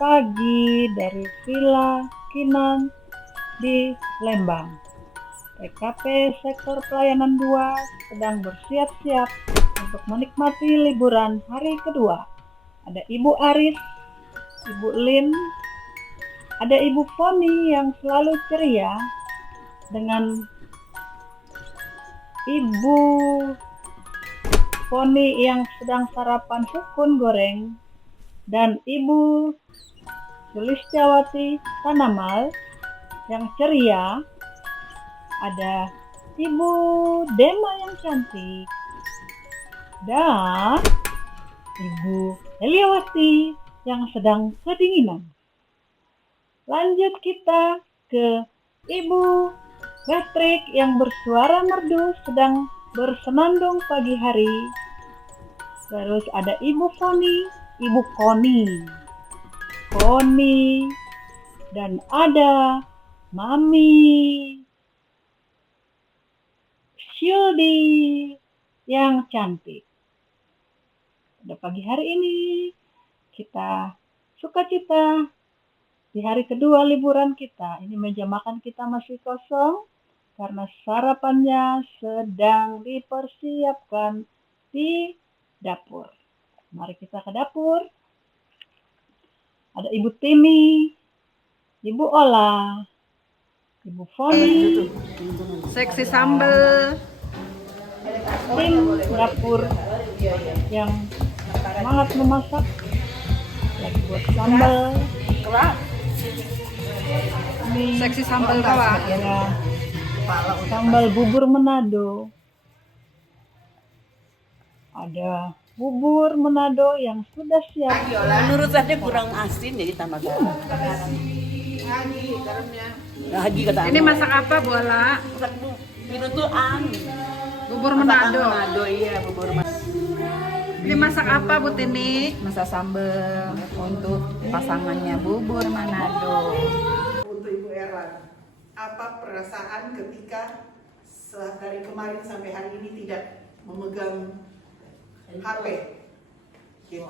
pagi dari Villa Kinan di Lembang. TKP Sektor Pelayanan 2 sedang bersiap-siap untuk menikmati liburan hari kedua. Ada Ibu Aris, Ibu Lin, ada Ibu Foni yang selalu ceria dengan Ibu Foni yang sedang sarapan sukun goreng, dan Ibu Sulistiawati Tanamal yang ceria. Ada Ibu Dema yang cantik dan Ibu Heliawati yang sedang kedinginan. Lanjut kita ke Ibu Patrick yang bersuara merdu sedang bersenandung pagi hari. Terus ada Ibu Foni, Ibu Koni, dan ada Mami Shildi yang cantik. Pada pagi hari ini kita sukacita di hari kedua liburan kita. Ini meja makan kita masih kosong karena sarapannya sedang dipersiapkan di dapur. Mari kita ke dapur. Ada Ibu Tini, Ibu Ola, Ibu Foni, seksi sambal, tim dapur yang semangat memasak lagi buat sambal. Ini seksi sambal kawan. ada sambal bubur Manado. Ada bubur Manado yang sudah siap. Menurut saya kurang asin jadi tambah garam. Haji kata Ini masak apa Bu Ola? itu tuh Bubur Manado. Manado iya bubur Manado. Ini masak apa Bu Tini? Masak sambal untuk pasangannya bubur Manado. Untuk Ibu Eran, apa perasaan ketika dari kemarin sampai hari ini tidak memegang HP? Gitu.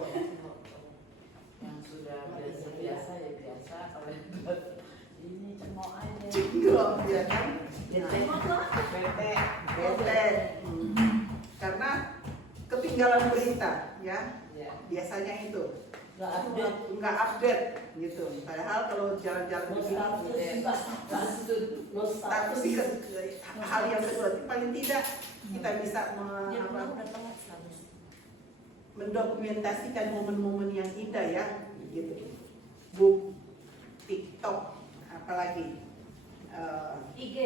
Yang sudah biasa ya biasa, kalau ini cemooh aja. Cinggung, ya kan? Bete. Karena ketinggalan berita, ya. Biasanya itu nggak update gitu. Padahal kalau jalan-jalan begini, tapi hal yang kedua itu paling tidak kita bisa mendokumentasikan momen-momen yang indah ya, gitu. Book, TikTok, apalagi IG,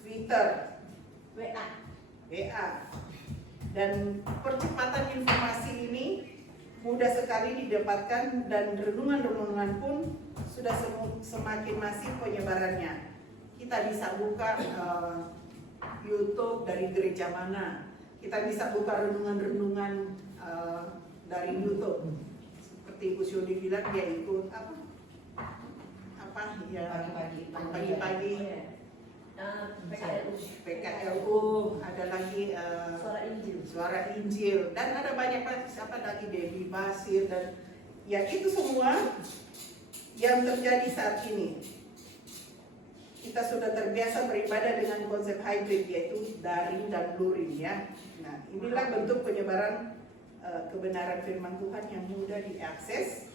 Twitter, WA. Dan percepatan informasi ini mudah sekali didapatkan dan renungan-renungan pun sudah semakin masif penyebarannya. Kita bisa buka YouTube dari gereja mana, kita bisa buka renungan-renungan dari YouTube. Seperti Bu Syudi bilang dia ikut pagi-pagi PKLU, ada lagi Suara Injil, dan ada banyak lagi Devi Basir, dan ya itu semua yang terjadi saat ini. Kita sudah terbiasa beribadah dengan konsep hybrid, yaitu daring dan luring ya. Nah, inilah bentuk penyebaran kebenaran firman Tuhan yang mudah diakses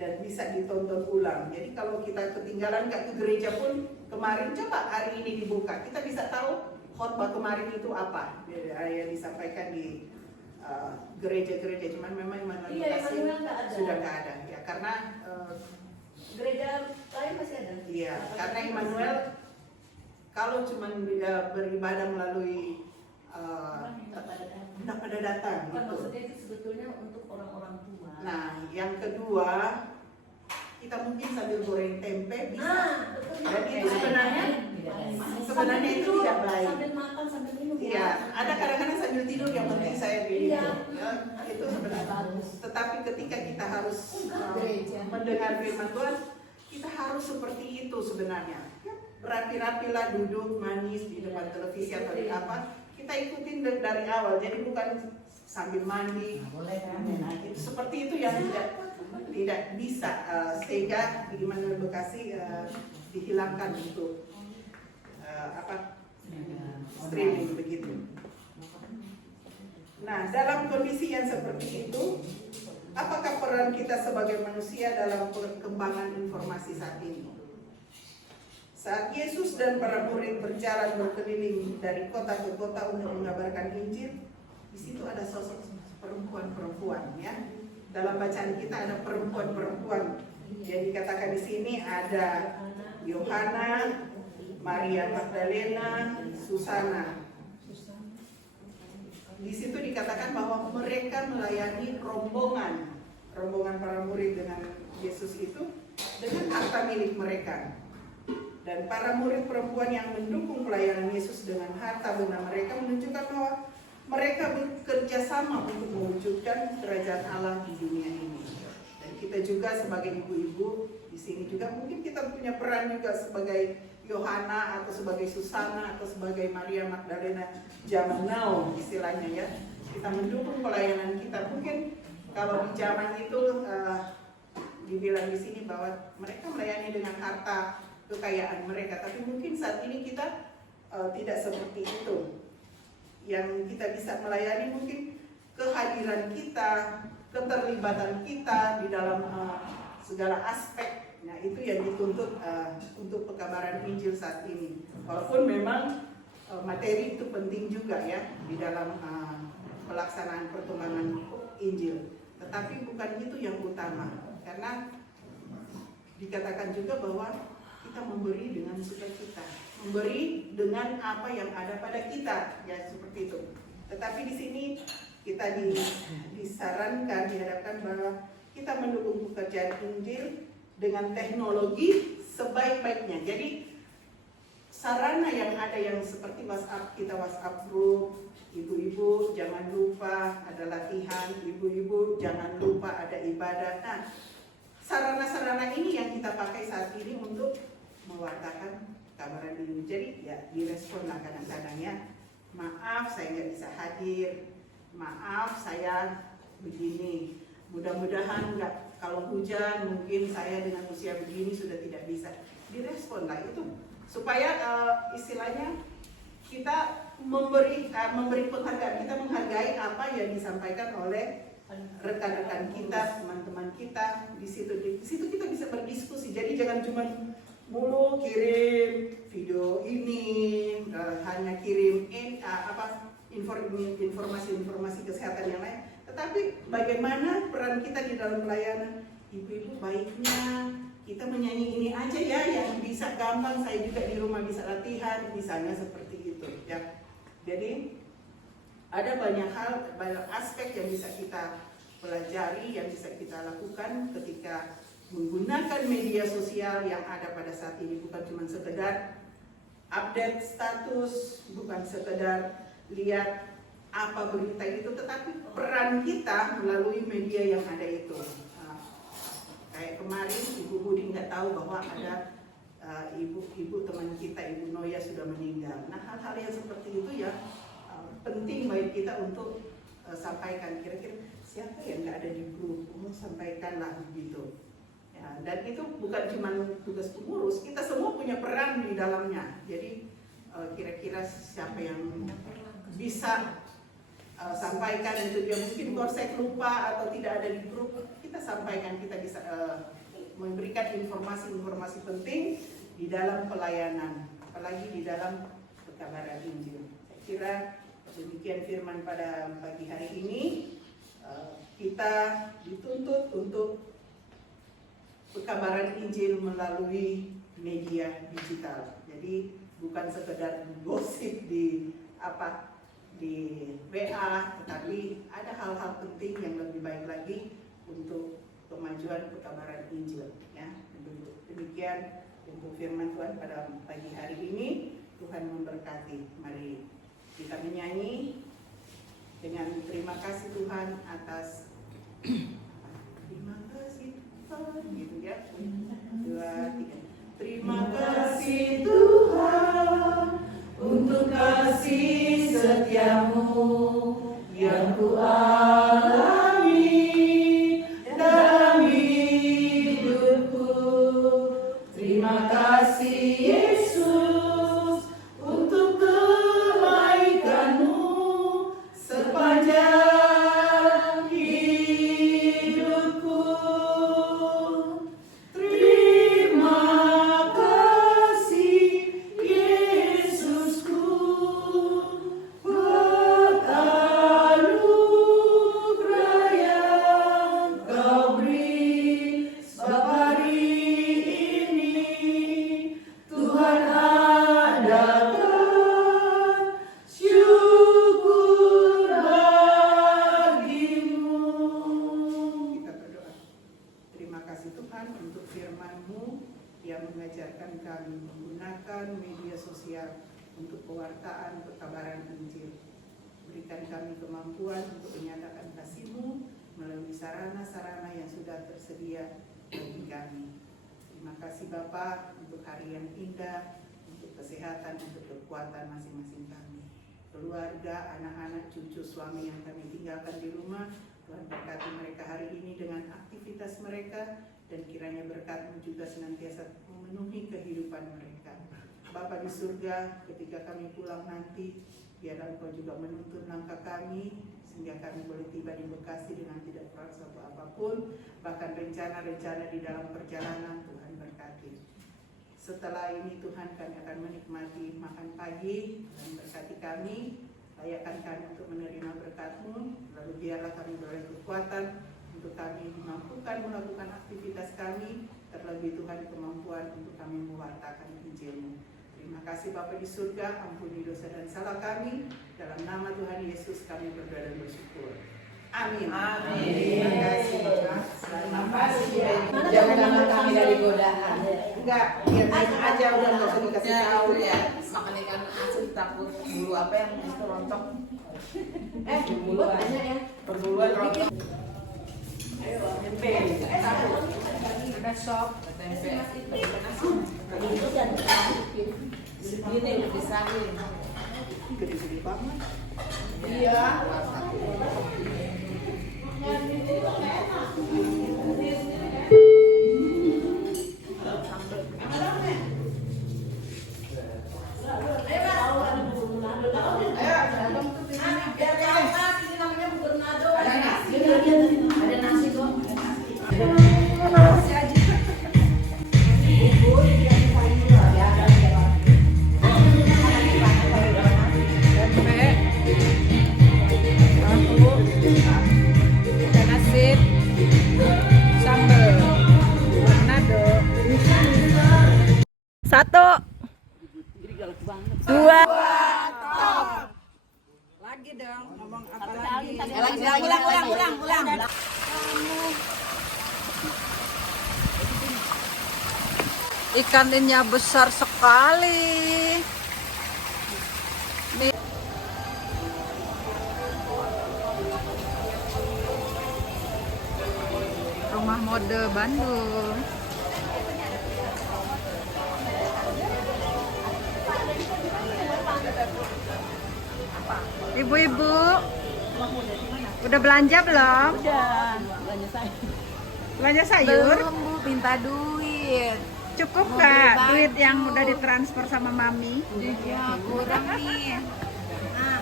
dan bisa ditonton ulang. Jadi kalau kita ketinggalan nggak ke gereja pun, kemarin coba hari ini dibuka, kita bisa tahu khotbah kemarin itu apa yang disampaikan di gereja-gereja. Cuman memang lokasi sudah nggak ada ya, karena gereja lain masih ada. Iya, karena Immanuel kalau cuma beribadah melalui tidak pada datang Bukan, gitu. maksudnya itu sebetulnya untuk orang-orang tua. Nah, yang kedua, kita mungkin sambil goreng tempe bisa. Nah, betul. Dan itu sebenarnya itu tidak baik. Sambil makan, sambil minum. Iya, ada kadang-kadang sambil tidur yang penting saya begitu. Iya. Ya, itu sebenarnya bagus. Tetapi ketika kita harus gereja. mendengar firman Tuhan, kita harus seperti itu sebenarnya. Rapi-rapilah duduk manis di depan televisi atau di apa. Kita ikutin dari awal, jadi bukan sambil mandi. Boleh kan? Nah, itu seperti itu yang tidak tidak bisa, sehingga di Immanuel Bekasi dihilangkan untuk streaming begitu. Nah, dalam kondisi yang seperti itu, apakah peran kita sebagai manusia dalam perkembangan informasi saat ini? Saat Yesus dan para murid berjalan berkeliling dari kota ke kota untuk mengabarkan Injil, di situ ada sosok perempuan-perempuan, ya. Dalam bacaan kita ada perempuan-perempuan. Yang dikatakan di sini ada Yohana, Maria Magdalena, Susana. Di situ dikatakan bahwa mereka melayani rombongan para murid dengan Yesus itu dengan harta milik mereka. Dan para murid perempuan yang mendukung pelayanan Yesus dengan harta benda mereka menunjukkan bahwa mereka bekerja sama untuk mewujudkan kerajaan Allah di dunia ini. Dan kita juga sebagai ibu-ibu di sini juga mungkin kita punya peran juga sebagai Yohana atau sebagai Susana atau sebagai Maria Magdalena zaman now istilahnya, ya. Kita mendukung pelayanan kita. Mungkin kalau di zaman itu dibilang di sini bahwa mereka melayani dengan harta kekayaan mereka, tapi mungkin saat ini kita tidak seperti itu. Yang kita bisa melayani mungkin kehadiran kita, keterlibatan kita di dalam segala aspek. Nah, itu yang dituntut untuk pekabaran Injil saat ini. Walaupun memang materi itu penting juga, ya, di dalam pelaksanaan perkembangan Injil. Tetapi bukan itu yang utama. Karena dikatakan juga bahwa kita memberi dengan sukacita. Memberi dengan apa yang ada pada kita, ya, seperti itu. Tetapi di sini kita disarankan, dihadapkan bahwa kita mendukung pekerjaan Injil dengan teknologi sebaik-baiknya. Jadi sarana yang ada yang seperti WhatsApp, kita WhatsApp group, ibu-ibu jangan lupa ada latihan, ibu-ibu jangan lupa ada ibadah. Nah, sarana-sarana ini yang kita pakai saat ini untuk mewartakan kabaran ini. Jadi ya direspon lah kadang-kadang, ya. Maaf saya nggak bisa hadir, maaf saya begini. Mudah-mudahan nggak, kalau hujan mungkin saya dengan usia begini sudah tidak bisa. Direspon lah itu supaya istilahnya kita memberi penghargaan, kita menghargai apa yang disampaikan oleh rekan-rekan kita, teman-teman kita. Di situ kita bisa berdiskusi. Jadi jangan cuma mulu kirim video ini, hanya kirim informasi kesehatan yang lain. Tetapi bagaimana peran kita di dalam pelayanan? Ibu-ibu baiknya kita menyanyi ini aja, ya, yang bisa gampang saya juga di rumah bisa latihan, misalnya seperti itu, ya. Jadi ada banyak hal, banyak aspek yang bisa kita pelajari, yang bisa kita lakukan ketika menggunakan media sosial yang ada pada saat ini. Bukan cuma sekedar update status, bukan sekedar lihat apa berita itu, tetapi peran kita melalui media yang ada itu. Kayak kemarin Ibu Budi nggak tahu bahwa ada ibu teman kita, Ibu Noya, sudah meninggal. Nah, hal-hal yang seperti itu ya penting bagi kita untuk sampaikan. Kira-kira siapa yang nggak ada di grup, sampaikanlah begitu. Ya, dan itu bukan cuma tugas pengurus, kita semua punya peran di dalamnya. Jadi kira-kira siapa yang bisa sampaikan itu, dia mungkin Korsek lupa atau tidak ada di grup, kita sampaikan, kita bisa memberikan informasi-informasi penting di dalam pelayanan, apalagi di dalam pekabaran Injil. Saya kira demikian firman pada pagi hari ini. Kita dituntut untuk pekabaran Injil melalui media digital. Jadi bukan sekedar gosip di WA, tetapi ada hal-hal penting yang lebih baik lagi untuk kemajuan pekabaran Injil, ya. Demikian untuk firman Tuhan pada pagi hari ini. Tuhan memberkati. Mari kita menyanyi dengan terima kasih Tuhan atas terima kasih Tuhan, gitu, ya. 2, 3. Terima kasih Tuhan untuk kasih setiamu yang ku alami dalam hidup kasih Tuhan untuk firman-Mu yang mengajarkan kami menggunakan media sosial untuk pewartaan pekabaran Injil. Berikan kami kemampuan untuk menyatakan kasih-Mu melalui sarana-sarana yang sudah tersedia bagi kami. Terima kasih Bapa untuk hari yang indah, untuk kesehatan, untuk kekuatan masing-masing kami. Keluarga, anak-anak, cucu, suami yang kami tinggalkan di rumah, Tuhan berkati mereka hari ini dengan aktivitas mereka, dan kiranya berkat-Mu juga senantiasa memenuhi kehidupan mereka. Bapa di surga, ketika kami pulang nanti, biarlah Engkau juga menuntun langkah kami, sehingga kami boleh tiba di Bekasi dengan tidak kurang suatu apapun, bahkan rencana-rencana di dalam perjalanan Tuhan berkati. Setelah ini Tuhan, kami akan menikmati makan pagi, dan berkati kami, layakkan kami untuk menerima berkat-Mu, lalu biarlah kami beroleh kekuatan untuk kami dimampukan melakukan aktivitas kami, terlebih Tuhan kemampuan untuk kami mewartakan Injil-Mu. Terima kasih Bapa di surga, ampuni dosa dan salah kami, dalam nama Tuhan Yesus kami berdoa dan bersyukur. Amin. Amin. Terima kasih. Terima kasih. Jauhkanlah kami dari godaan. Enggak, biar aja udah nggak usah dikasih tahu. Ya, makan ikan asin takut bulu apa yang itu rontok. Bulu Banyak ya. Perbuluan rontok. Tempe. Ada sop, tempe. Itu kan bikin. Segini udah disaring. Gede-gede banget. Iya. Ada nasi kok. ikan asin, sambal, Manado. 1, 2. Lagi dong, ngomong apa lagi? Ulang. Ikan ini besar sekali. Nih. Rumah mode Bandung. Ibu-ibu, udah belanja belum? Udah, belanja saya. Belanja sayur? Belum Bu, minta duit. Cukup nggak duit yang udah ditransfer sama mami? Ya kurang nih. Nah,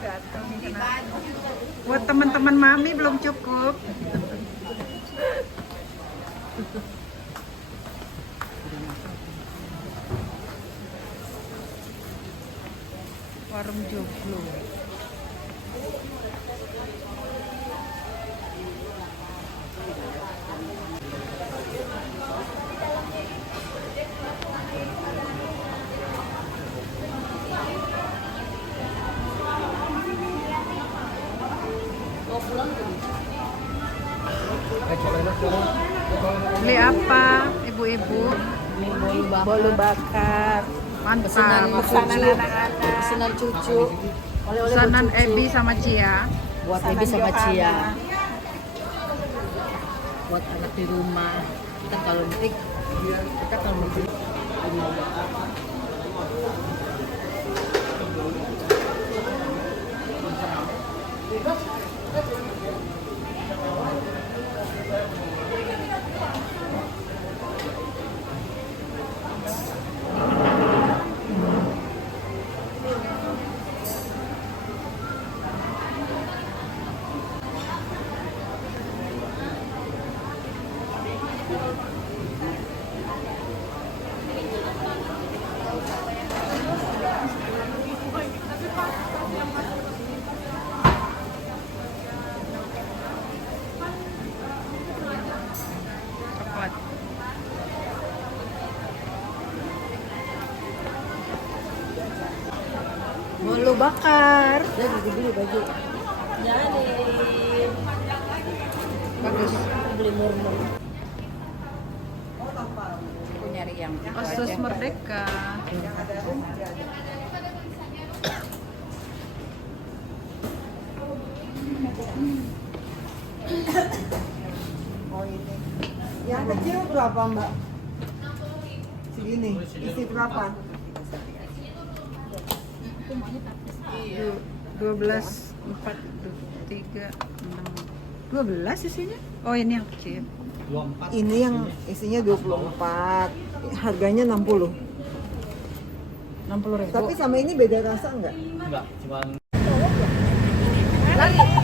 Gatel nih, di kenapa? baju. Buat teman-teman mami belum cukup. Warung Joglo. Beli apa, ibu-ibu? Bolu bakar. Mantap. Pesanan anak-anak. Pesanan cucu. Pesanan Ebi sama Cia. Buat Ebi sama Cia. Buat anak di rumah. Kita kalau nanti Cepat. bolu bakar. Bagus. Beli murmur. yang itu Osus aja. Merdeka. Yang kecil berapa Mbak? Segini, isi berapa? 12, 4, 3, 6. 12 isinya? Oh ini yang kecil. Ini yang isinya 24, harganya 60. 60.000. Tapi sama ini beda rasa enggak? Enggak, cuman Lali.